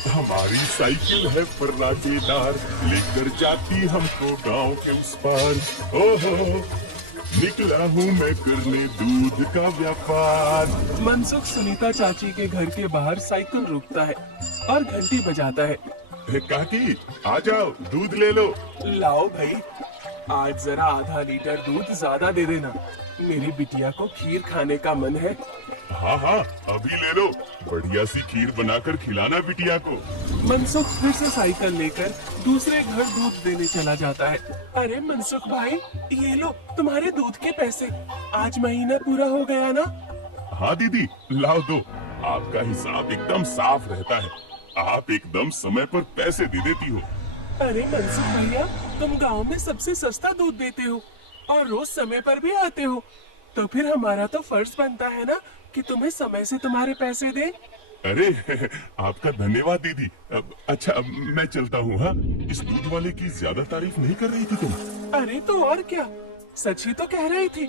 हमारी साइकिल है फर्राटेदार, लेकर जाती हमको गांव के उस पार। ओहो, निकला हूँ मैं करने दूध का व्यापार। मनसुख सुनीता चाची के घर के बाहर साइकिल रोकता है और घंटी बजाता है। काकी, आ जाओ, दूध ले लो। लाओ भाई, आज जरा आधा लीटर दूध ज्यादा दे देना, मेरी बिटिया को खीर खाने का मन है। हाँ हाँ, अभी ले लो, बढ़िया सी खीर बनाकर खिलाना बिटिया को। मनसुख फिर से साइकिल लेकर दूसरे घर दूध देने चला जाता है। अरे मनसुख भाई, ये लो तुम्हारे दूध के पैसे, आज महीना पूरा हो गया ना? हाँ दीदी, लाओ दो, आपका हिसाब एकदम साफ रहता है, आप एकदम समय पर पैसे दे देती हो। अरे मनसुख भैया, तुम गांव में सबसे सस्ता दूध देते हो और रोज समय पर भी आते हो, तो फिर हमारा तो फर्ज बनता है ना कि तुम्हें समय से तुम्हारे पैसे दें। अरे आपका धन्यवाद दीदी। अच्छा, अब मैं चलता हूँ। हाँ, इस दूध वाले की ज्यादा तारीफ नहीं कर रही थी तुम? अरे तो और क्या, सच ही तो कह रही थी,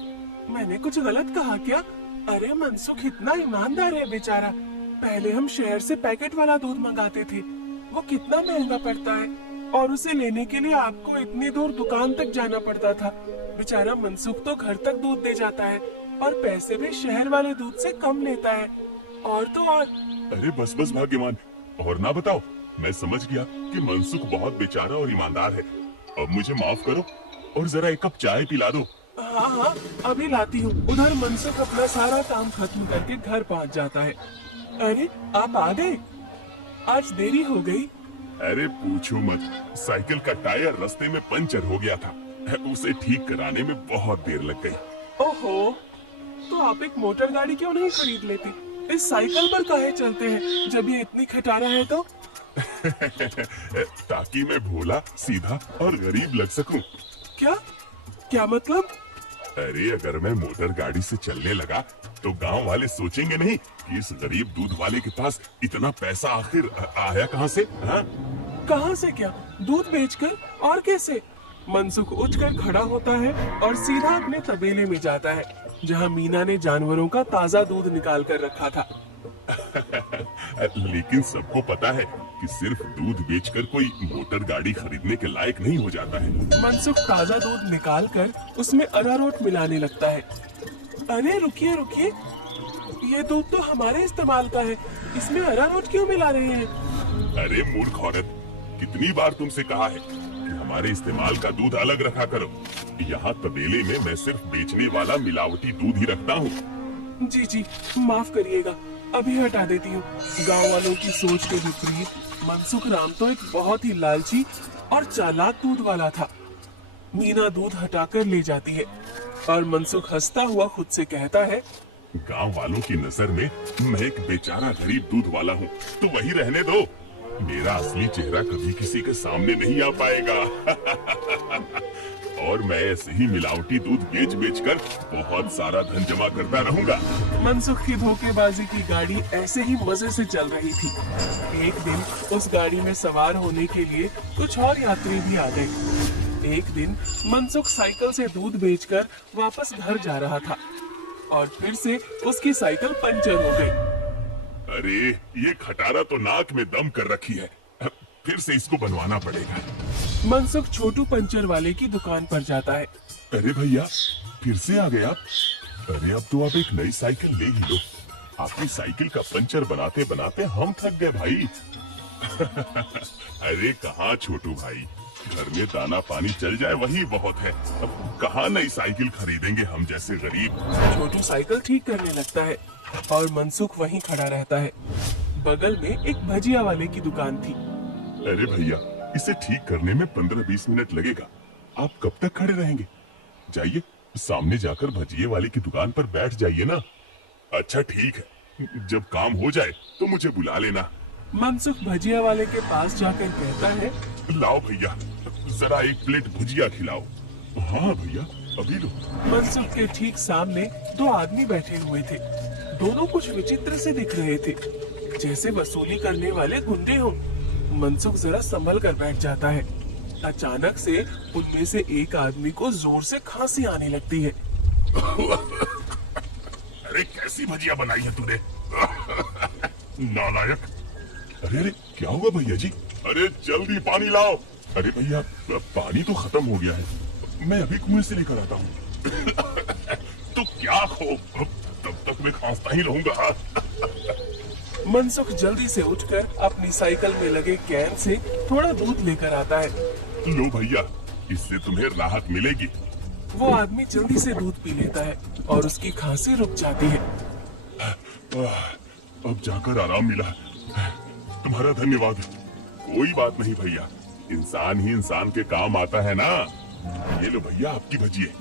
मैंने कुछ गलत कहा क्या? अरे मनसुख इतना ईमानदार है बेचारा। पहले हम शहर से पैकेट वाला दूध मंगाते थे, वो कितना महंगा पड़ता है, और उसे लेने के लिए आपको इतनी दूर दुकान तक जाना पड़ता था। बेचारा मनसुख तो घर तक दूध दे जाता है और पैसे भी शहर वाले दूध से कम लेता है। और तो और। अरे बस बस भाग्यवान, और ना बताओ, मैं समझ गया कि मनसुख बहुत बेचारा और ईमानदार है। अब मुझे माफ करो और जरा एक कप चाय पिला दो। हाँ हाँ, अभी लाती हूँ। उधर मनसुख अपना सारा काम खत्म करके घर पहुँच जाता है। अरे आप आ गए, आज देरी हो गई। अरे पूछो मत, साइकिल का टायर रास्ते में पंचर हो गया था, उसे ठीक कराने में बहुत देर लग गई। ओहो, तो आप एक मोटर गाड़ी क्यों नहीं खरीद लेते? इस साइकिल पर काहे चलते हैं जब ये इतनी खटारा है तो? ताकि मैं भोला, सीधा और गरीब लग सकूं। क्या क्या मतलब? अरे अगर मैं मोटर गाड़ी से चलने लगा तो गांव वाले सोचेंगे नहीं कि इस गरीब दूध वाले के पास इतना पैसा आखिर आया कहां से? हाँ? कहां से क्या? दूध बेचकर? और कैसे? मनसुख उठकर खड़ा होता है और सीधा अपने तबेले में जाता है, जहां मीना ने जानवरों का ताजा दूध निकाल कर रखा था। लेकिन सबको पता है कि सिर्फ दूध बेचकर कोई मोटर गाड़ी खरीदने के लायक नहीं हो जाता है। मनसुख ताजा दूध निकाल कर उसमें अरारोट मिलाने लगता है। अरे रुकिए रुकिए, ये दूध तो हमारे इस्तेमाल का है, इसमें अरारोट क्यों मिला रहे हैं? अरे मूर्ख औरत, कितनी बार तुमसे कहा है कि हमारे इस्तेमाल का दूध अलग रखा करो। यहाँ तबेले में मैं सिर्फ बेचने वाला मिलावटी दूध ही रखता हूँ। जी जी, माफ करिएगा, अभी हटा देती हूँ। गांव वालों की सोच के विपरीत मनसुख राम तो एक बहुत ही लालची और चालाक दूध वाला था। मीना दूध हटाकर ले जाती है और मनसुख हंसता हुआ खुद से कहता है, गांव वालों की नजर में मैं एक बेचारा गरीब दूध वाला हूँ, तो वही रहने दो। मेरा असली चेहरा कभी किसी के सामने नहीं आ पाएगा। और मैं ऐसे ही मिलावटी दूध बेच बेच कर बहुत सारा धन जमा करता रहूंगा। मनसुख की धोखेबाजी की गाड़ी ऐसे ही मजे से चल रही थी। एक दिन उस गाड़ी में सवार होने के लिए कुछ और यात्री भी आ गए। एक दिन मनसुख साइकिल से दूध बेचकर वापस घर जा रहा था और फिर से उसकी साइकिल पंचर हो गई। अरे ये खटारा तो नाक में दम कर रखी है, फिर से इसको बनवाना पड़ेगा। मनसुख छोटू पंचर वाले की दुकान पर जाता है। अरे भैया, फिर से आ गए आप? अरे अब तो आप एक नई साइकिल ले ही लो, आपकी साइकिल का पंचर बनाते बनाते हम थक गए भाई। अरे कहाँ छोटू भाई, घर में दाना पानी चल जाए वही बहुत है, अब कहाँ नई साइकिल खरीदेंगे हम जैसे गरीब। छोटू साइकिल ठीक करने लगता है और मनसुख वहीं खड़ा रहता है। बगल में एक भजिया वाले की दुकान थी। अरे भैया, इसे ठीक करने में 15-20 मिनट लगेगा, आप कब तक खड़े रहेंगे? जाइए, सामने जाकर भजिए वाले की दुकान पर बैठ जाइए ना। अच्छा ठीक है, जब काम हो जाए तो मुझे बुला लेना। मनसुख भजिया वाले के पास जाकर कहता है, लाओ भैया, जरा एक प्लेट भुजिया खिलाओ। हाँ भैया, अभी लो। मनसुख के ठीक सामने दो आदमी बैठे हुए थे। दोनों कुछ विचित्र से दिख रहे थे, जैसे वसूली करने वाले गुंडे हों। मनसुख जरा संभल कर बैठ जाता है। अचानक से उनमें से एक आदमी को जोर से खांसी आने लगती है। अरे कैसी भजिया बनाई है तूने? नालायक, अरे अरे क्या हुआ भैया जी? अरे जल्दी पानी लाओ। अरे भैया पानी तो खत्म हो गया है, मैं अभी कुएं से लेकर आता हूँ। तो क्या खो, तब तक मैं खांसता ही रहूंगा। मनसुख जल्दी से उठकर अपनी साइकिल में लगे कैन से थोड़ा दूध लेकर आता है। लो भैया, इससे तुम्हें राहत मिलेगी। वो आदमी जल्दी से दूध पी लेता है और उसकी खांसी रुक जाती है। अब जाकर आराम मिला, तुम्हारा धन्यवाद। कोई बात नहीं भैया, इंसान ही इंसान के काम आता है ना। ये लो भैया आपकी भजिए।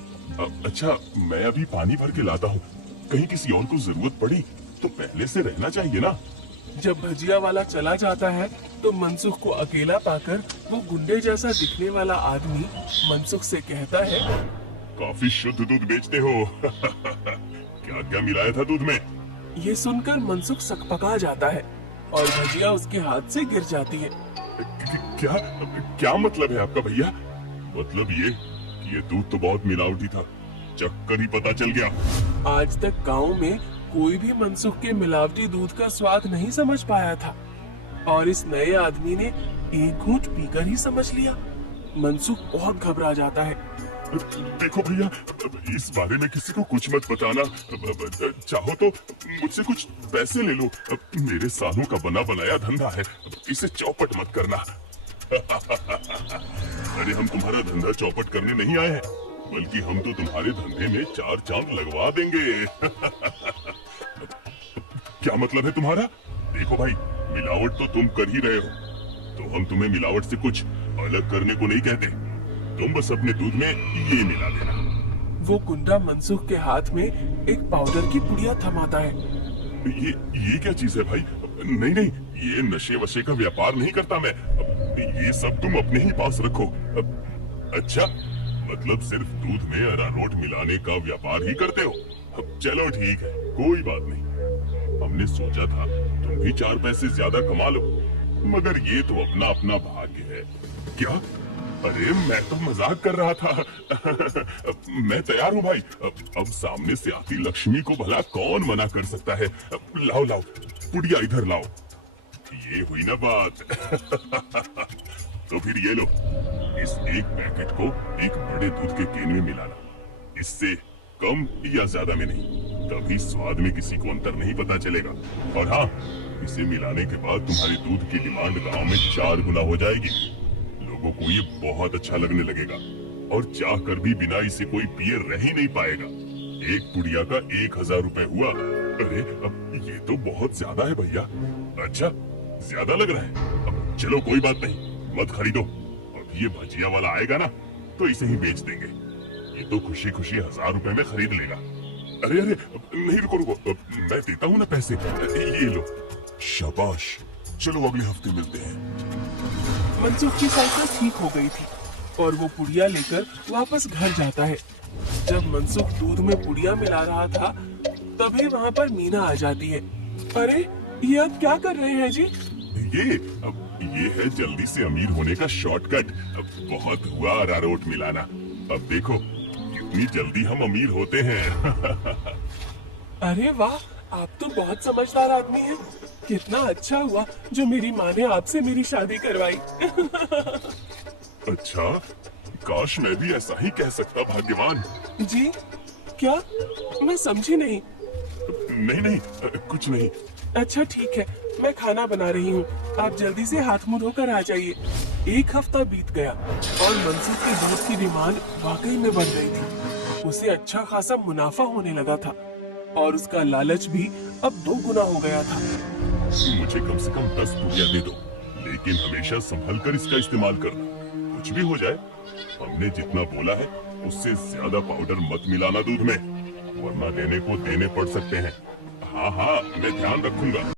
अच्छा मैं अभी पानी भर के लाता हूँ, कहीं किसी और को जरूरत पड़ी तो पहले से रहना चाहिए ना। जब भजिया वाला चला जाता है तो मनसुख को अकेला पाकर वो गुंडे जैसा दिखने वाला आदमी मनसुख से कहता है, काफी शुद्ध दूध बेचते हो। क्या क्या मिलाया था दूध में? ये सुनकर मनसुख सकपका जाता है और भजिया उसके हाथ से गिर जाती है। क्या क्या मतलब है आपका भैया? मतलब ये कि ये दूध तो बहुत मिलावटी था, चक्कर ही पता चल गया। आज तक गांव में कोई भी मनसुख के मिलावटी दूध का स्वाद नहीं समझ पाया था और इस नए आदमी ने एक घूंट पीकर ही समझ लिया। मनसुख बहुत घबरा जाता है। देखो भैया, इस बारे में किसी को कुछ मत बताना। चाहो तो मुझसे कुछ पैसे ले लो, मेरे सालों का बना बनाया धंधा है, इसे चौपट मत करना। अरे हम तुम्हारा धंधा चौपट करने नहीं आए हैं, बल्कि हम तो तुम्हारे धंधे में 4 चांद लगवा देंगे। क्या मतलब है तुम्हारा? देखो भाई, मिलावट तो तुम कर ही रहे हो, तो हम तुम्हें मिलावट से कुछ अलग करने को नहीं कहते। तुम बस अपने दूध में ये मिला देना। वो गुंडा मनसुख के हाथ में एक पाउडर की पुड़िया थमाता है। ये क्या चीज है भाई? नहीं नहीं, ये नशे वशे का व्यापार नहीं करता मैं। ये सब तुम अपने ही पास रखो। अच्छा, मतलब सिर्फ दूध में अरारोट मिलाने का व्यापार ही करते हो? चलो ठीक है, कोई बात नहीं। हमने सोचा था तुम भी 4 पैसे ज्यादा कमा लो, मगर ये तो अपना अपना भाग्य है। क्या? अरे मैं तो मजाक कर रहा था। मैं तैयार हूँ भाई। अब सामने से आती लक्ष्मी को भला कौन मना कर सकता है। लाओ लाओ, पुड़िया इधर लाओ। ये हुई ना बात। तो फिर ये लो, इस एक पैकेट को एक बड़े दूध के केन में मिलाना, इससे कम या ज्यादा में नहीं, तभी स्वाद में किसी को अंतर नहीं पता चलेगा। और हाँ, इसे मिलाने के बाद तुम्हारे दूध की डिमांड गांव में 4 गुना हो जाएगी। लोगों को ये बहुत अच्छा लगने लगेगा और चाह कर भी बिना इसे कोई पिए रह ही नहीं पाएगा। एक पुड़िया का 1000 रुपए हुआ। अरे अब ये तो बहुत ज्यादा है भैया। अच्छा, ज्यादा लग रहा है? अब चलो कोई बात नहीं, मत खरीदो। अब ये भजिया वाला आएगा ना तो इसे ही बेच देंगे। ये तो खुशी खुशी 1000 रुपए में खरीद लेगा। अरे अरे नहीं, रुको रुको, मैं देता हूँ ना पैसे। ये लो। शाबाश, चलो अगले हफ्ते मिलते हैं। मनसुख की साइकिल ठीक हो गई थी और वो पुड़िया लेकर वापस घर जाता है। जब मनसुख दूध में पुड़िया मिला रहा था तभी वहाँ पर मीना आ जाती है। अरे ये अब क्या कर रहे हैं जी? ये है जल्दी से अमीर होने का शॉर्टकट। बहुत हुआ अरारोट मिलाना, अब देखो कितनी जल्दी हम अमीर होते हैं। अरे वाह, आप तो बहुत समझदार आदमी हैं। कितना अच्छा हुआ जो मेरी माँ ने आपसे मेरी शादी करवाई। अच्छा, काश मैं भी ऐसा ही कह सकता, भाग्यवान। जी क्या? मैं समझी नहीं। नहीं नहीं, कुछ नहीं। अच्छा ठीक है, मैं खाना बना रही हूँ, आप जल्दी से हाथ मुंह धोकर आ जाइए। 1 हफ्ता बीत गया और मनसुख की दूध की डिमांड वाकई में बढ़ रही थी। उसे अच्छा खासा मुनाफा होने लगा था और उसका लालच भी अब 2 गुना हो गया था। मुझे कम से कम 10 पुड़िया दे दो, लेकिन हमेशा संभल कर इसका इस्तेमाल करना। कुछ भी हो जाए, हमने जितना बोला है उससे ज्यादा पाउडर मत मिलाना दूध में, वरना लेने को देने पड़ सकते हैं। हाँ हाँ, मैं ध्यान रखूंगा।